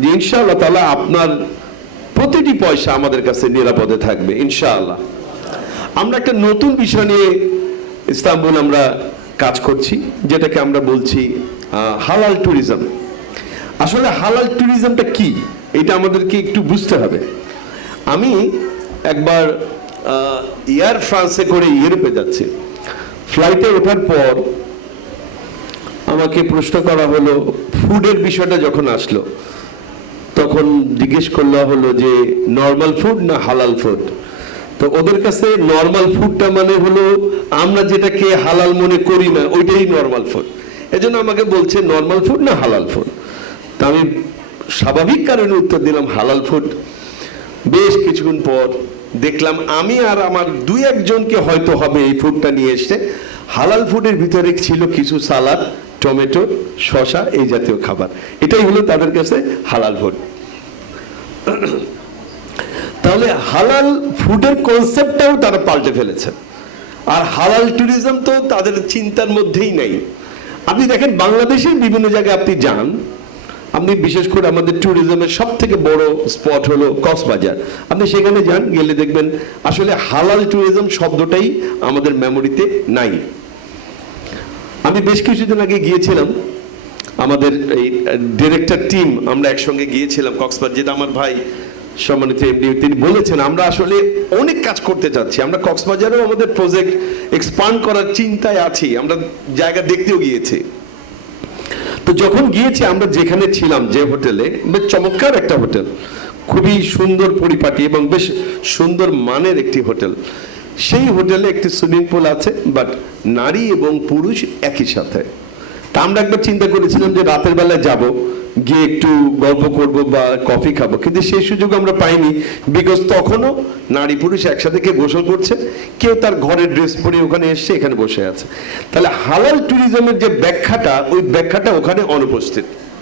যে ইনশাআল্লাহ তাআলা আপনার প্রতিটি পয়সা আমাদের কাছে নিরাপদে থাকবে ইনশাআল্লাহ। আমরা একটা নতুন বিষয় নিয়ে ইস্তাম্বুল আমরা কাজ করছি, যেটাকে আমরা বলছি হালাল ট্যুরিজম। আসলে হালাল ট্যুরিজমটা কি, এটা আমাদেরকে একটু বুঝতে হবে। আমি একবার এয়ার ফ্রান্সে করে ইউরোপে যাচ্ছি, ফ্লাইটে ওঠার পর আমাকে প্রশ্ন করা হলো, ফুডের বিষয়টা যখন আসলো তখন জিজ্ঞেস করলা হলো যে নর্মাল ফুড না হালাল ফুড। তো ওদের কাছে নর্মাল ফুডটা মানে হলো আমরা যেটাকে হালাল মনে করি না ওইটাই নর্মাল ফুড। এজন্য আমাকে বলছে নর্মাল ফুড না হালাল ফুড। তা আমি স্বাভাবিক কারণে উত্তর দিলাম হালাল ফুড। বেশ কিছুক্ষণ পর দেখলাম আমি আর আমার দুই একজনকে হয়তো হবে এই ফুডটা নিয়ে এসে, হালাল ফুডের ভিতরে ছিল কিছু সালাদ, টমেটো, শসা, এই জাতীয় খাবার। এটাই হলো তাদের কাছে হালাল ফুড। তাহলে হালাল ফুডের কনসেপ্টটাও তারা পাল্টে ফেলেছে, আর হালাল ট্যুরিজম তো তাদের চিন্তার মধ্যেই নাই। আপনি দেখেন বাংলাদেশের বিভিন্ন জায়গায় আপনি যান, আপনি বিশেষ করে আমাদের ট্যুরিজমের সব থেকে বড় স্পট হলো কক্সবাজার, আপনি সেখানে যান, গেলে দেখবেন আসলে হালাল ট্যুরিজম শব্দটাই আমাদের মেমোরিতে নাই। আমি বেশ কিছুদিন আগে গিয়েছিলাম, আমাদের এই ডিরেক্টর টিম আমরা একসঙ্গে গিয়েছিলাম কক্সবাজার, যেটা আমার ভাই সম্মানিত এমডি তিনি বলেছেন আমরা আসলে অনেক কাজ করতে চাচ্ছি। আমরা কক্সবাজারেও আমাদের প্রজেক্ট এক্সপান্ড করার চিন্তায় আছি, আমরা জায়গা দেখতেও গিয়েছি। তো যখন গিয়েছি আমরা যেখানে ছিলাম, যে হোটেলে, বেশ চমৎকার একটা হোটেল, খুবই সুন্দর পরিপাটি এবং বেশ সুন্দর মানের একটি হোটেল। সেই হোটেলে একটি সুইমিং পুল আছে, বাট নারী এবং পুরুষ একই সাথে। তা আমরা একবার চিন্তা করেছিলাম যে রাতের বেলায় যাব, গিয়ে একটু গল্প করব বা কফি খাবো, কিন্তু সেই সুযোগ আমরা পাইনি। বিকজ তখনও নারী পুরুষ একসাথে কেউ গোসল করছে, কেউ তার ঘরের ড্রেস পরে ওখানে এসে এখানে বসে আছে। তাহলে হালাল ট্যুরিজমের যে ব্যাখ্যাটা, ওই ব্যাখ্যাটা ওখানে অনুপস্থিত।